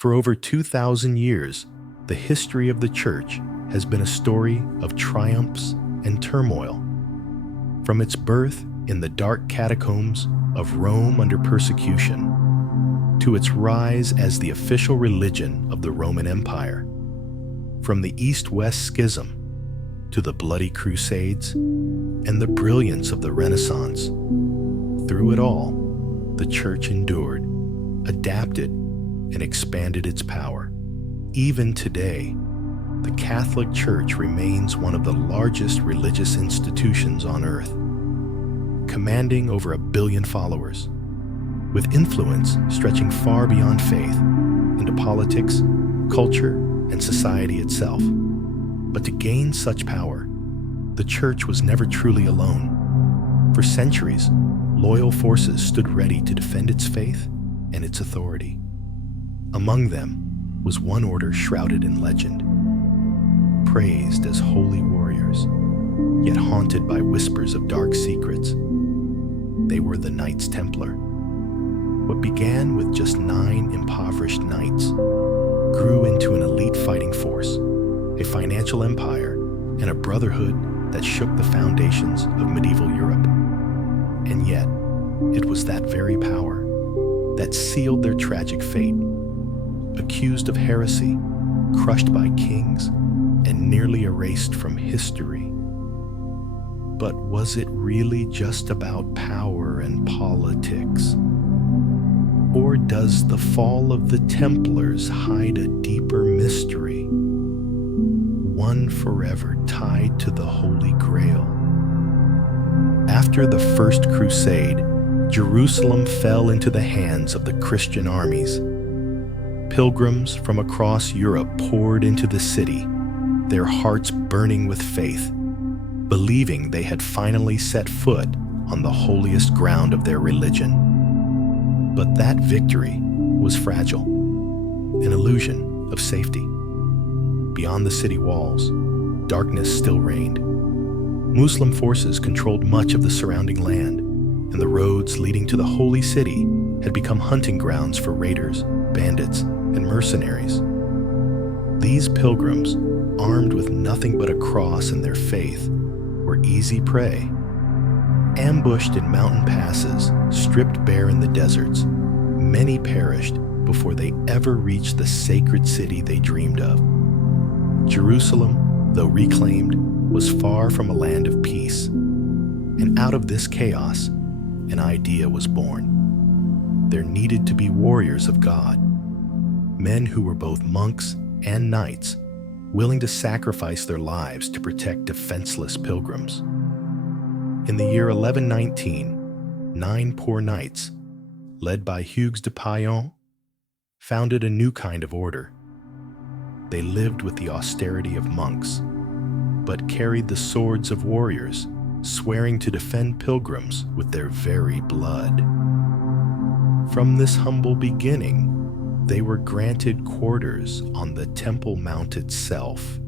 For over 2,000 years, the history of the Church has been a story of triumphs and turmoil. From its birth in the dark catacombs of Rome under persecution, to its rise as the official religion of the Roman Empire, from the East-West Schism to the bloody Crusades and the brilliance of the Renaissance. Through it all, the Church endured, adapted, and expanded its power. Even today, the Catholic Church remains one of the largest religious institutions on earth, commanding over 1 billion followers, with influence stretching far beyond faith into politics, culture, and society itself. But to gain such power, the Church was never truly alone. For centuries, loyal forces stood ready to defend its faith and its authority. Among them was one order shrouded in legend, praised as holy warriors, yet haunted by whispers of dark secrets. They were the Knights Templar. What began with just 9 impoverished knights grew into an elite fighting force, a financial empire, and a brotherhood that shook the foundations of medieval Europe. And yet, it was that very power that sealed their tragic fate. Accused of heresy, crushed by kings, and nearly erased from history. But was it really just about power and politics? Or does the fall of the Templars hide a deeper mystery, one forever tied to the Holy Grail? After the First Crusade, Jerusalem fell into the hands of the Christian armies. Pilgrims from across Europe poured into the city, their hearts burning with faith, believing they had finally set foot on the holiest ground of their religion. But that victory was fragile, an illusion of safety. Beyond the city walls, darkness still reigned. Muslim forces controlled much of the surrounding land, and the roads leading to the holy city had become hunting grounds for raiders, bandits, and mercenaries. These pilgrims, armed with nothing but a cross and their faith, were easy prey. Ambushed in mountain passes, stripped bare in the deserts, many perished before they ever reached the sacred city they dreamed of. Jerusalem, though reclaimed, was far from a land of peace. And out of this chaos, an idea was born. There needed to be warriors of God, men who were both monks and knights, willing to sacrifice their lives to protect defenseless pilgrims. In the year 1119, 9 poor knights, led by Hugues de Paillon, founded a new kind of order. They lived with the austerity of monks, but carried the swords of warriors, swearing to defend pilgrims with their very blood. From this humble beginning, they were granted quarters on the Temple Mount itself,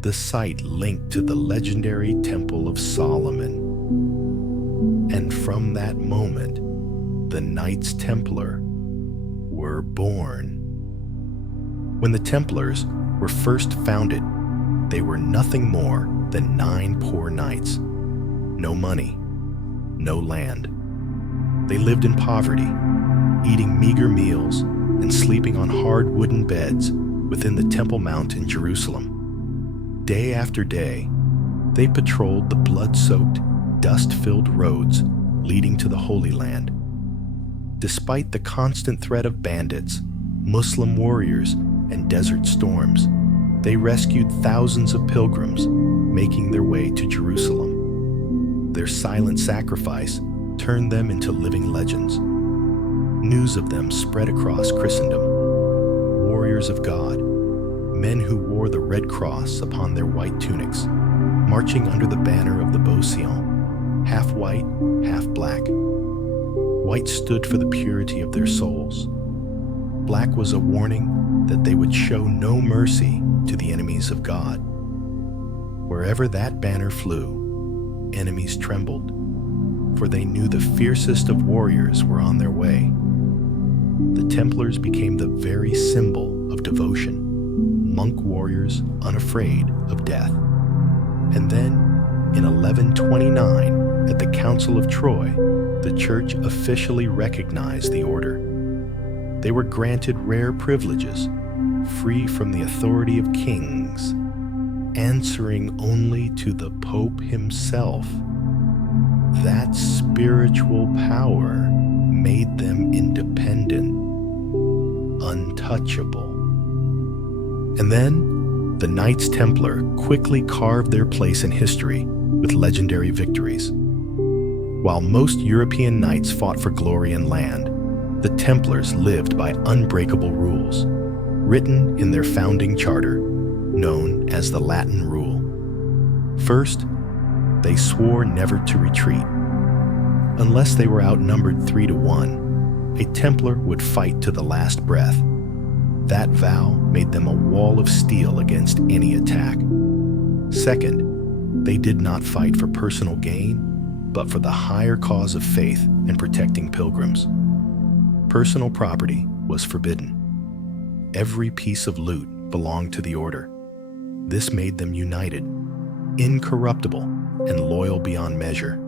the site linked to the legendary Temple of Solomon. And from that moment, the Knights Templar were born. When the Templars were first founded, they were nothing more than 9 poor knights. No money, no land. They lived in poverty, eating meager meals and sleeping on hard wooden beds within the Temple Mount in Jerusalem. Day after day, they patrolled the blood-soaked, dust-filled roads leading to the Holy Land. Despite the constant threat of bandits, Muslim warriors, and desert storms, they rescued thousands of pilgrims making their way to Jerusalem. Their silent sacrifice turned them into living legends. News of them spread across Christendom. Warriors of God, men who wore the red cross upon their white tunics, marching under the banner of the Beauseant, half white, half black. White stood for the purity of their souls. Black was a warning that they would show no mercy to the enemies of God. Wherever that banner flew, enemies trembled, for they knew the fiercest of warriors were on their way. the Templars became the very symbol of devotion, monk warriors unafraid of death. And then, in 1129, at the Council of Troy, the Church officially recognized the order. They were granted rare privileges, free from the authority of kings, answering only to the Pope himself. That spiritual power made them independent, untouchable. And then, the Knights Templar quickly carved their place in history with legendary victories. While most European knights fought for glory and land, the Templars lived by unbreakable rules, written in their founding charter, known as the Latin Rule. First, they swore never to retreat. Unless they were outnumbered 3-1, a Templar would fight to the last breath. That vow made them a wall of steel against any attack. Second, they did not fight for personal gain, but for the higher cause of faith and protecting pilgrims. Personal property was forbidden. Every piece of loot belonged to the order. This made them united, incorruptible, and loyal beyond measure.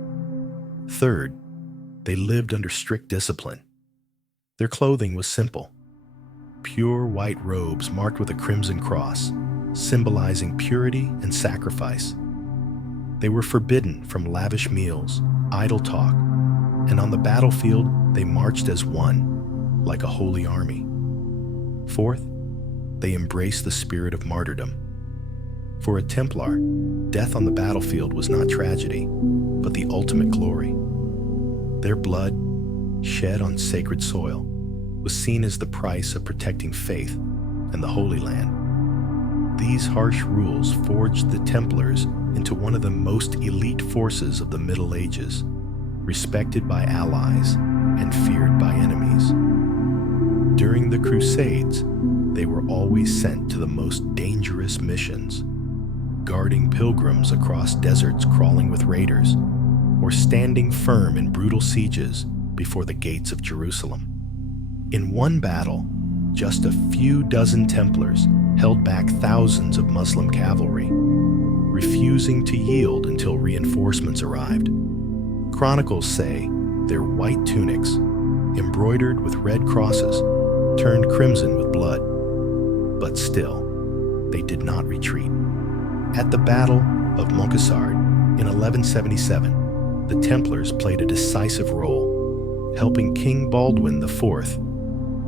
Third, they lived under strict discipline. Their clothing was simple. Pure white robes marked with a crimson cross, symbolizing purity and sacrifice. They were forbidden from lavish meals, idle talk, and on the battlefield they marched as one, like a holy army. Fourth, they embraced the spirit of martyrdom. For a Templar, death on the battlefield was not tragedy, but the ultimate glory. Their blood, shed on sacred soil, was seen as the price of protecting faith and the Holy Land. These harsh rules forged the Templars into one of the most elite forces of the Middle Ages, respected by allies and feared by enemies. During the Crusades, they were always sent to the most dangerous missions, guarding pilgrims across deserts crawling with raiders, or standing firm in brutal sieges before the gates of Jerusalem. In one battle, just a few dozen Templars held back thousands of Muslim cavalry, refusing to yield until reinforcements arrived. Chronicles say their white tunics, embroidered with red crosses, turned crimson with blood. But still, they did not retreat. At the Battle of Moncassard in 1177, the Templars played a decisive role, helping King Baldwin IV,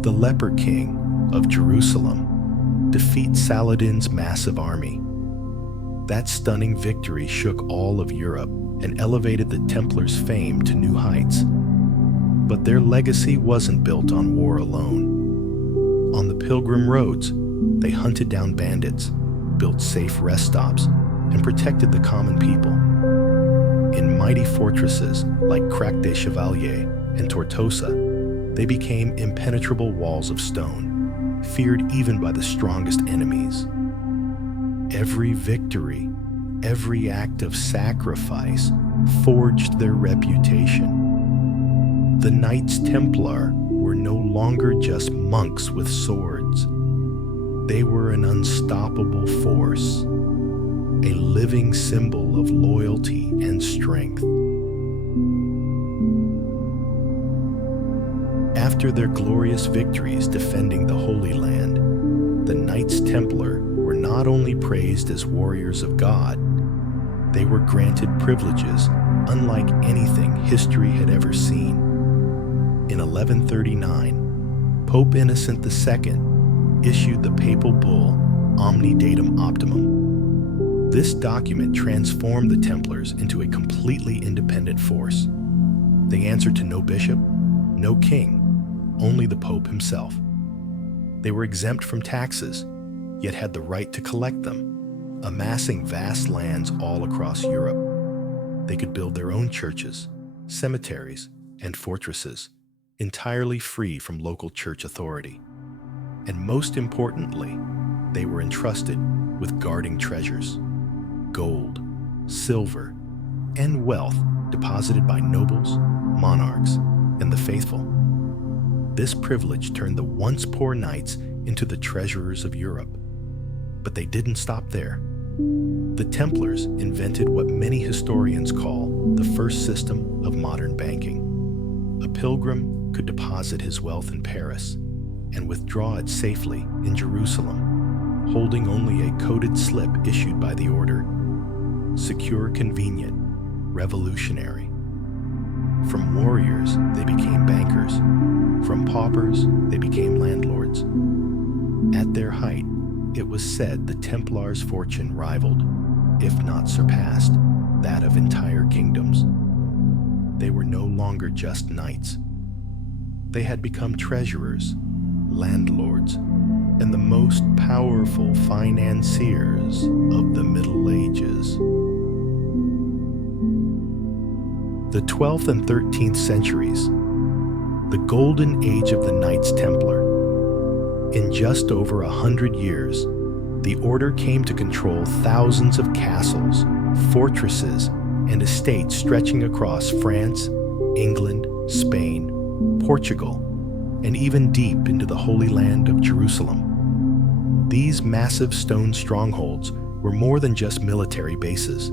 the Leper King of Jerusalem, defeat Saladin's massive army. That stunning victory shook all of Europe and elevated the Templars' fame to new heights. But their legacy wasn't built on war alone. On the pilgrim roads, they hunted down bandits, built safe rest stops, and protected the common people. In mighty fortresses like Crac des Chevaliers and Tortosa, they became impenetrable walls of stone, feared even by the strongest enemies. Every victory, every act of sacrifice forged their reputation. The Knights Templar were no longer just monks with swords. They were an unstoppable force, a living symbol of loyalty and strength. After their glorious victories defending the Holy Land, the Knights Templar were not only praised as warriors of God, they were granted privileges unlike anything history had ever seen. In 1139, Pope Innocent II issued the papal bull Omni Datum Optimum. This document transformed the Templars into a completely independent force. They answered to no bishop, no king, only the Pope himself. They were exempt from taxes, yet had the right to collect them, amassing vast lands all across Europe. They could build their own churches, cemeteries, and fortresses, entirely free from local church authority. And most importantly, they were entrusted with guarding treasures, gold, silver, and wealth deposited by nobles, monarchs, and the faithful. This privilege turned the once poor knights into the treasurers of Europe. But they didn't stop there. The Templars invented what many historians call the first system of modern banking. A pilgrim could deposit his wealth in Paris and withdraw it safely in Jerusalem, holding only a coded slip issued by the order. Secure, convenient, revolutionary. From warriors, they became bankers. From paupers, they became landlords. At their height, it was said the Templars' fortune rivaled, if not surpassed, that of entire kingdoms. They were no longer just knights. They had become treasurers, landlords, and the most powerful financiers of the Middle Ages. The 12th and 13th centuries, the golden age of the Knights Templar. In just over 100 years, the order came to control thousands of castles, fortresses, and estates stretching across France, England, Spain, Portugal, and even deep into the Holy Land of Jerusalem. These massive stone strongholds were more than just military bases.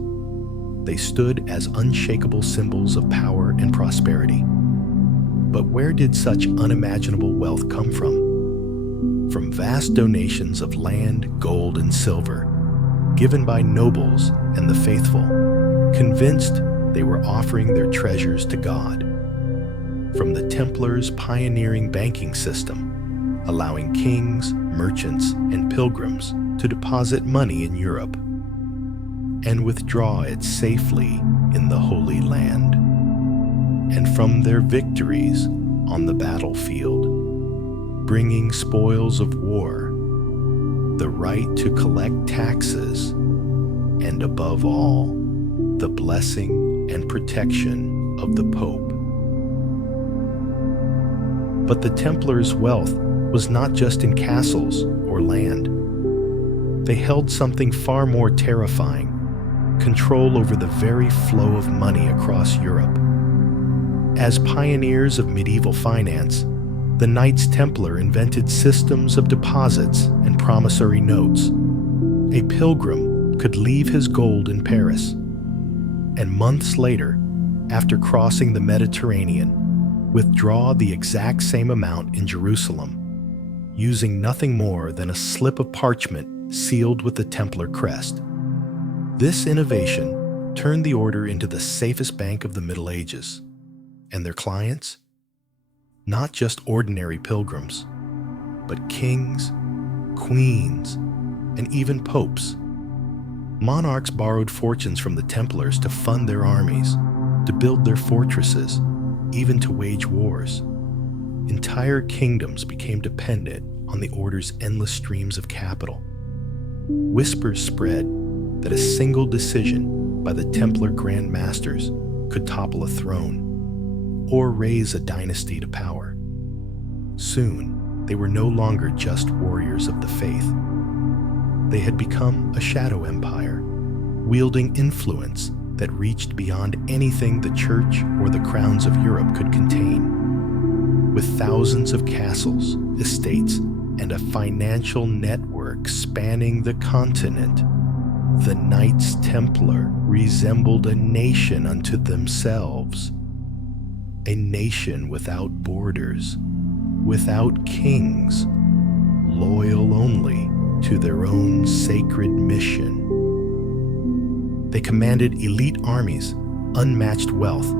They stood as unshakable symbols of power and prosperity. But where did such unimaginable wealth come from? From vast donations of land, gold, and silver, given by nobles and the faithful, convinced they were offering their treasures to God. From the Templars' pioneering banking system, allowing kings, merchants, and pilgrims to deposit money in Europe and withdraw it safely in the Holy Land. And from their victories on the battlefield, bringing spoils of war, the right to collect taxes, and above all, the blessing and protection of the Pope. But the Templars' wealth was not just in castles or land. They held something far more terrifying: control over the very flow of money across Europe. As pioneers of medieval finance, the Knights Templar invented systems of deposits and promissory notes. A pilgrim could leave his gold in Paris, and months later, after crossing the Mediterranean, withdraw the exact same amount in Jerusalem, using nothing more than a slip of parchment sealed with the Templar crest. This innovation turned the order into the safest bank of the Middle Ages. And their clients? Not just ordinary pilgrims, but kings, queens, and even popes. Monarchs borrowed fortunes from the Templars to fund their armies, to build their fortresses, even to wage wars. Entire kingdoms became dependent on the order's endless streams of capital. Whispers spread that a single decision by the Templar Grand Masters could topple a throne or raise a dynasty to power. Soon, they were no longer just warriors of the faith. They had become a shadow empire, wielding influence that reached beyond anything the church or the crowns of Europe could contain. With thousands of castles, estates, and a financial network spanning the continent, the Knights Templar resembled a nation unto themselves. A nation without borders, without kings, loyal only to their own sacred mission. They commanded elite armies, unmatched wealth,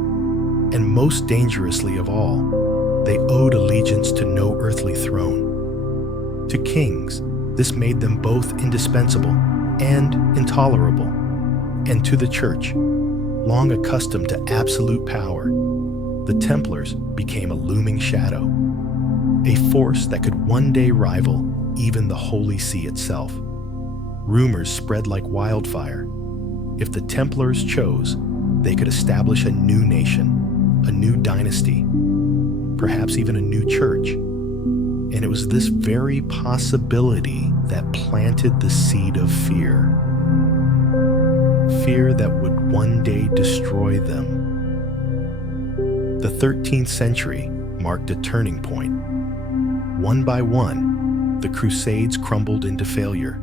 and most dangerously of all, they owed allegiance to no earthly throne. To kings, this made them both indispensable and intolerable. And to the church, long accustomed to absolute power, the Templars became a looming shadow, a force that could one day rival even the Holy See itself. Rumors spread like wildfire. If the Templars chose, they could establish a new nation, a new dynasty, perhaps even a new church. And it was this very possibility that planted the seed of fear. Fear that would one day destroy them. The 13th century marked a turning point. One by one, the Crusades crumbled into failure.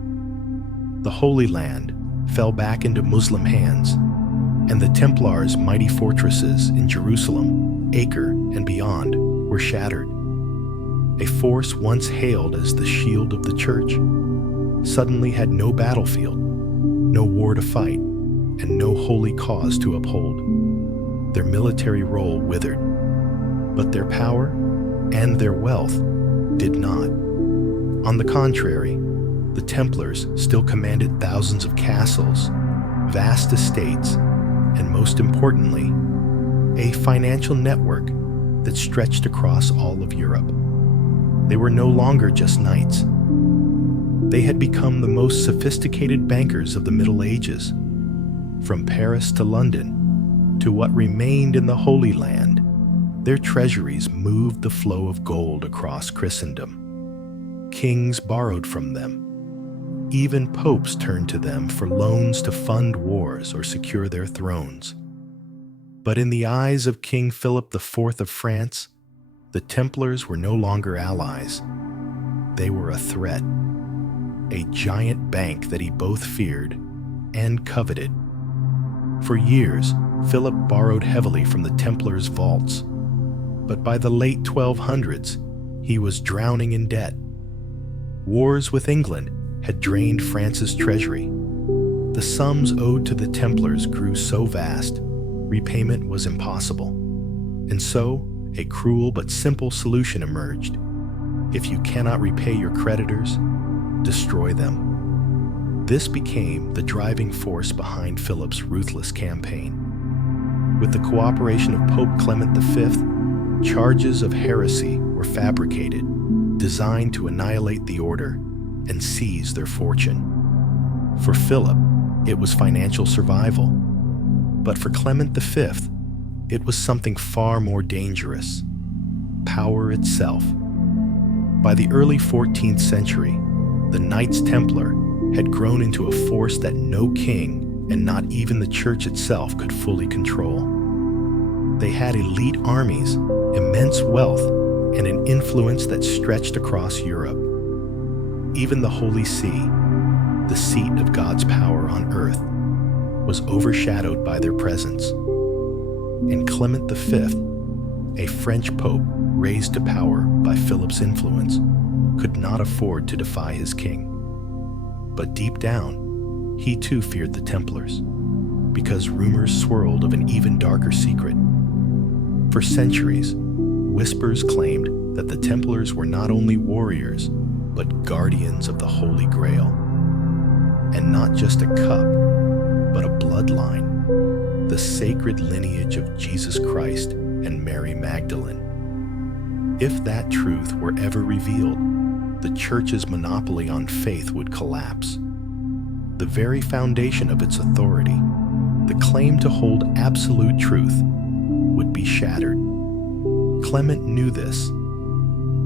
The Holy Land fell back into Muslim hands, and the Templars' mighty fortresses in Jerusalem, Acre, and beyond were shattered. A force once hailed as the shield of the church suddenly had no battlefield, no war to fight, and no holy cause to uphold. Their military role withered, but their power and their wealth did not. On the contrary, the Templars still commanded thousands of castles, vast estates, and most importantly, a financial network that stretched across all of Europe. They were no longer just knights. They had become the most sophisticated bankers of the Middle Ages. From Paris to London, to what remained in the Holy Land, their treasuries moved the flow of gold across Christendom. Kings borrowed from them. Even popes turned to them for loans to fund wars or secure their thrones. But in the eyes of King Philip IV of France, the Templars were no longer allies. They were a threat, a giant bank that he both feared and coveted. For years, Philip borrowed heavily from the Templars' vaults, but by the late 1200s, he was drowning in debt. Wars with England had drained France's treasury. The sums owed to the Templars grew so vast, repayment was impossible. And so, a cruel but simple solution emerged. If you cannot repay your creditors, destroy them. This became the driving force behind Philip's ruthless campaign. With the cooperation of Pope Clement V, charges of heresy were fabricated, designed to annihilate the order and seize their fortune. For Philip, it was financial survival. But for Clement V, it was something far more dangerous: power itself. By the early 14th century, the Knights Templar had grown into a force that no king, and not even the church itself, could fully control. They had elite armies, immense wealth, and an influence that stretched across Europe. Even the Holy See, the seat of God's power on earth, was overshadowed by their presence. And Clement V, a French pope raised to power by Philip's influence, could not afford to defy his king. But deep down, he too feared the Templars, because rumors swirled of an even darker secret. For centuries, whispers claimed that the Templars were not only warriors, but guardians of the Holy Grail. And not just a cup, but a bloodline, the sacred lineage of Jesus Christ and Mary Magdalene. If that truth were ever revealed, the Church's monopoly on faith would collapse. The very foundation of its authority, the claim to hold absolute truth, would be shattered. Clement knew this.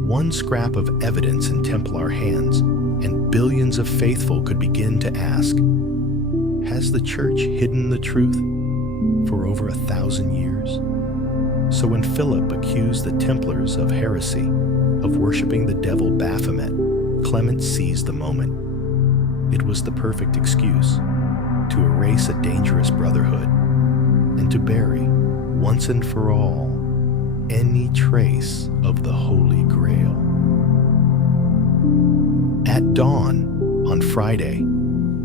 One scrap of evidence in Templar hands, and billions of faithful could begin to ask, has the Church hidden the truth for over 1,000 years? So when Philip accused the Templars of heresy, of worshiping the devil Baphomet, Clement seized the moment. It was the perfect excuse to erase a dangerous brotherhood and to bury, once and for all, any trace of the Holy Grail. At dawn on Friday,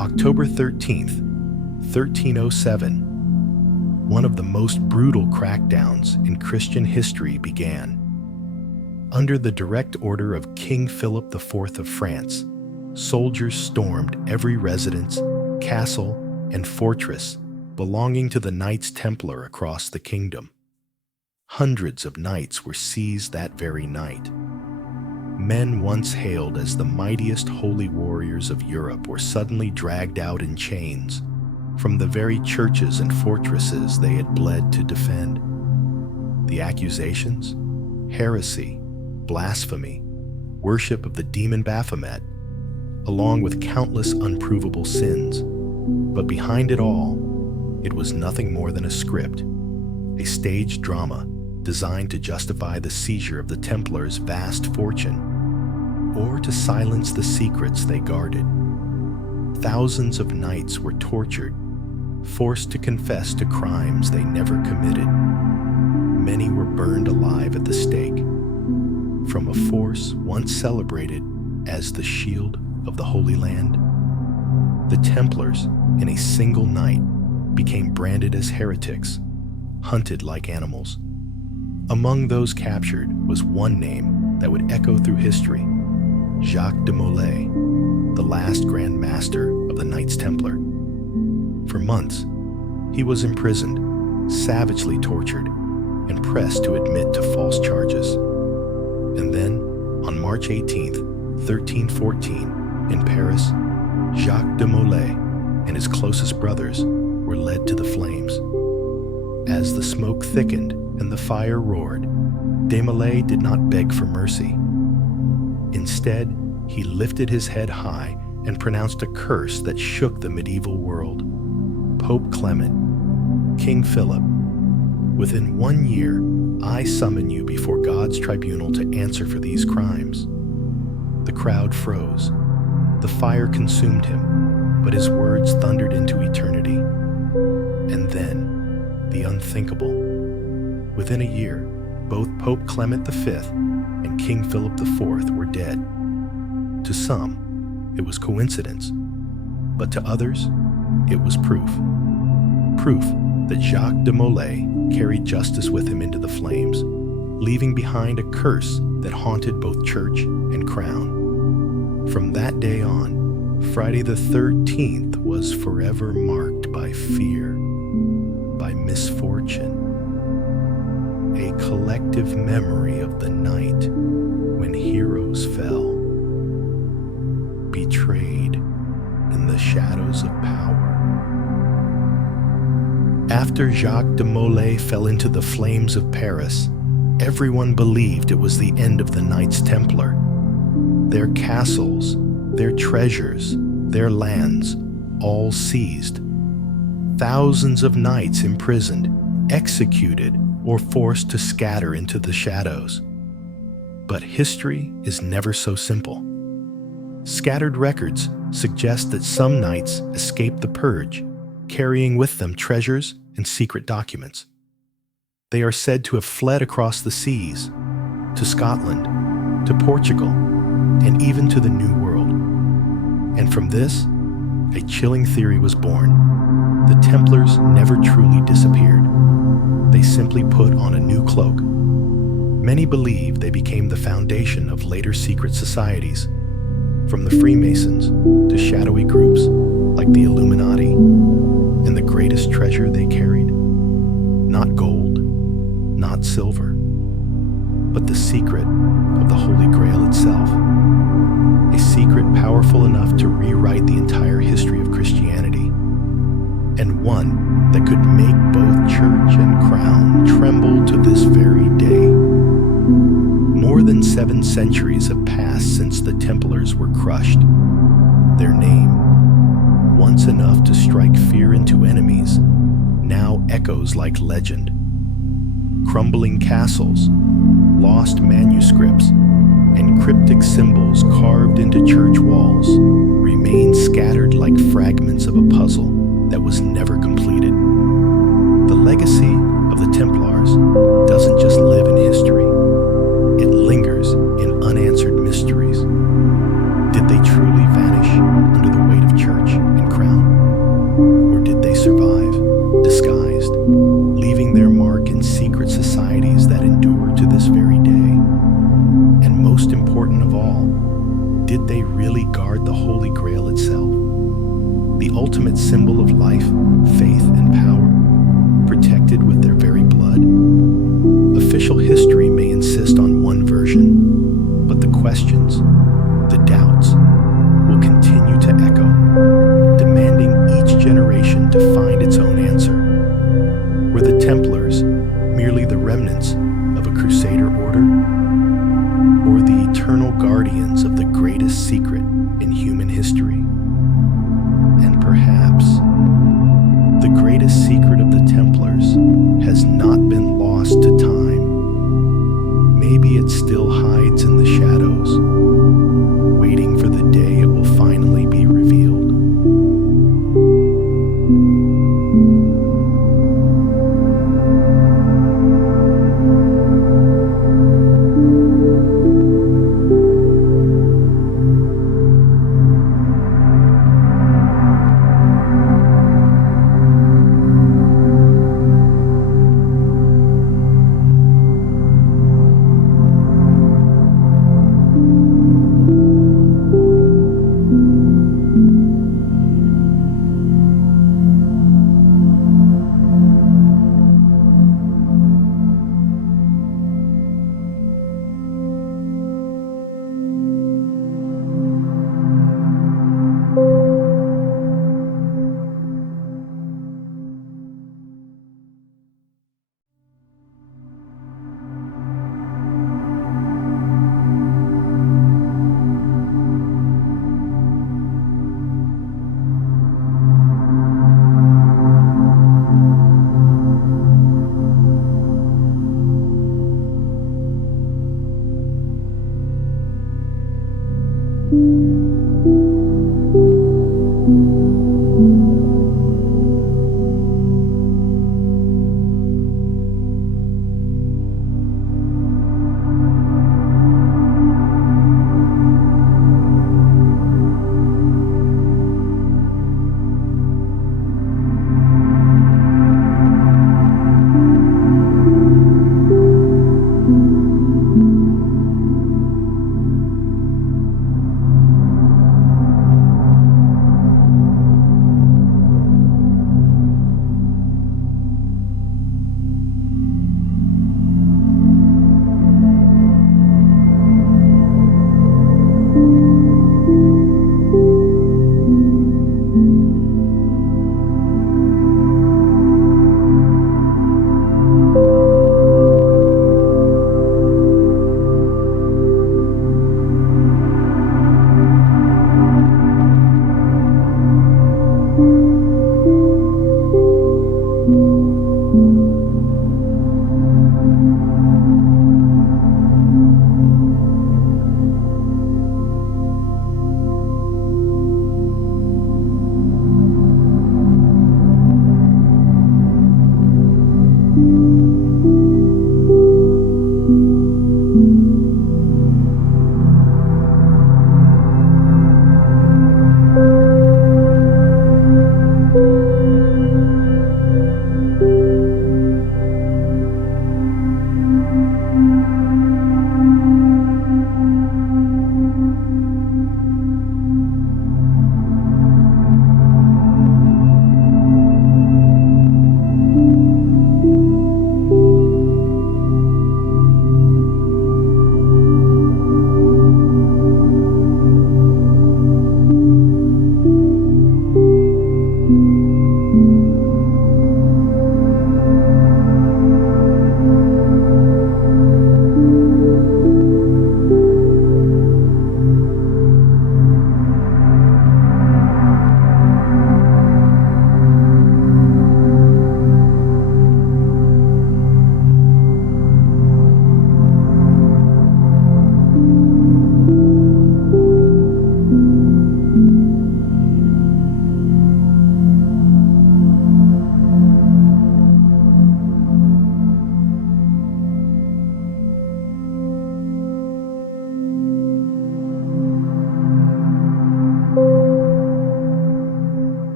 October 13th, 1307, one of the most brutal crackdowns in Christian history began. Under the direct order of King Philip IV of France, soldiers stormed every residence, castle, and fortress belonging to the Knights Templar across the kingdom. Hundreds of knights were seized that very night. Men once hailed as the mightiest holy warriors of Europe were suddenly dragged out in chains from the very churches and fortresses they had bled to defend. The accusations? Heresy, blasphemy, worship of the demon Baphomet, along with countless unprovable sins. But behind it all, it was nothing more than a script, a staged drama designed to justify the seizure of the Templars' vast fortune or to silence the secrets they guarded. Thousands of knights were tortured, forced to confess to crimes they never committed. Many were burned alive at the stake. From a force once celebrated as the shield of the Holy Land, the Templars, in a single night, became branded as heretics, hunted like animals. Among those captured was one name that would echo through history: Jacques de Molay, the last Grand Master of the Knights Templar. For months, he was imprisoned, savagely tortured, and pressed to admit to false charges. And then, on March 18th, 1314, in Paris, Jacques de Molay and his closest brothers were led to the flames. As the smoke thickened and the fire roared, de Molay did not beg for mercy. Instead, he lifted his head high and pronounced a curse that shook the medieval world. Pope Clement, King Philip, within 1 year, I summon you before God's tribunal to answer for these crimes. The crowd froze. The fire consumed him, but his words thundered into eternity. And then, the unthinkable. Within a year, both Pope Clement V and King Philip IV were dead. To some, it was coincidence, but to others, it was proof. Proof that Jacques de Molay carried justice with him into the flames, leaving behind a curse that haunted both church and crown. From that day on, Friday the 13th was forever marked by fear, by misfortune, a collective memory of the night when heroes fell, betrayed in the shadows of power. After Jacques de Molay fell into the flames of Paris, everyone believed it was the end of the Knights Templar. Their castles, their treasures, their lands, all seized. Thousands of knights imprisoned, executed, or forced to scatter into the shadows. But history is never so simple. Scattered records suggest that some knights escaped the purge, carrying with them treasures and secret documents. They are said to have fled across the seas, to Scotland, to Portugal, and even to the New World. And from this, a chilling theory was born. The Templars never truly disappeared. They simply put on a new cloak. Many believe they became the foundation of later secret societies, from the Freemasons to shadowy groups like the Illuminati. And the greatest treasure they carried? Not gold, not silver, but the secret of the Holy Grail itself. A secret powerful enough to rewrite the entire history of Christianity, and one that could make both church and crown tremble to this very day. More than 7 centuries have passed since the Templars were crushed. Their name, once enough to strike fear into enemies, now echoes like legend. Crumbling castles, lost manuscripts, and cryptic symbols carved into church walls remain scattered like fragments of a puzzle that was never completed. The legacy of the Templars doesn't just live in history, it lingers in unanswered mysteries. Did they truly vanish under the weight of church and crown? Or did they survive, disguised, leaving their mark in secret societies that endure to this very day? And most important of all, did they really guard the Holy Grail itself? The ultimate symbol of life, faith, and power, protected with their very blood? Official history may insist on one version, but the questions, the doubts, will continue to echo, demanding each generation to find its own answer. Were the Templars merely the remnants of a Crusader order, or the eternal guardians of the greatest secret in human history? And perhaps the greatest secret of the Templars has not been lost to time. Maybe it still hides in the shadows,